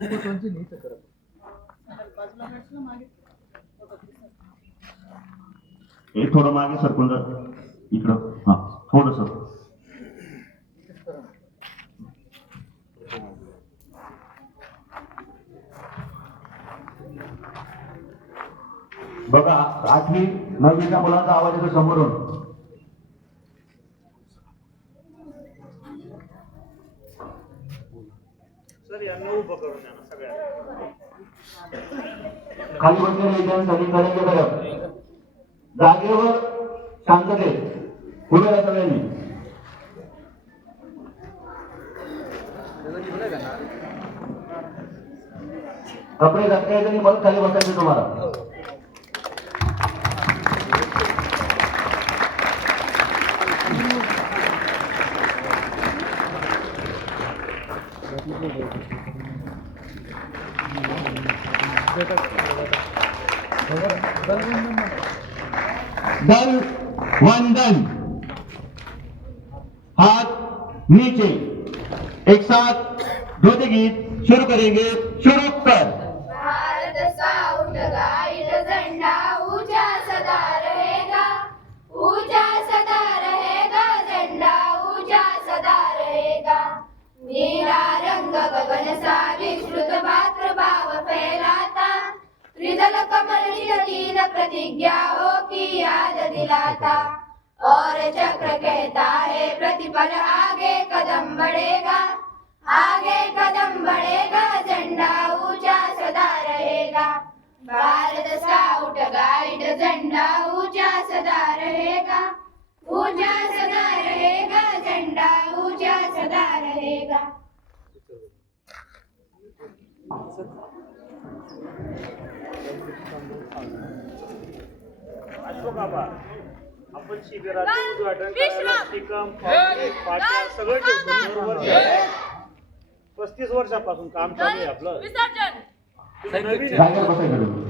एक थोडं मागे सरकून जा इकडं. हा थोडस बघा. 8वी 9वीच्या मुलांचा आवाज येतो समोरून. खाली बसलेले विद्यार्थ्यांसाठी करायचे बरं. जागेवर शांततेत उभे राहा सगळ्यांनी. कपडे घातले तरी मग खाली बसायचे तुम्हाला. दल वंदन. हाथ नीचे. एक साथ ध्वनि गीत शुरू करेंगे. शुरू कर. भारत साउट गाइड झंडा ऊंचा सदा रहेगा, ऊंचा सदा रहेगा, झंडा ऊंचा सदा रहेगा. नीला रंग गगन सा विस्तृत भाव फैलाता, त्रिदल कमल तीन प्रतिज्ञाओं की याद दिलाता. और चक्र कहता है प्रतिपल आगे कदम बढ़ेगा, आगे कदम बढ़ेगा, झंडा ऊंचा सदा रहेगा. भारत स्काउट गाइड झंडा ऊंचा सदा रहेगा, ऊंचा सदा रहेगा, झंडा ऊंचा सदा रहेगा. बाबा आपण शिबिराचं उद्घाटन करायला टिकम पाट्या सगळं ठेवतो. बरोबर 35 वर्षापासून काम चालू आहे आपलं. जागेवर बसायचं.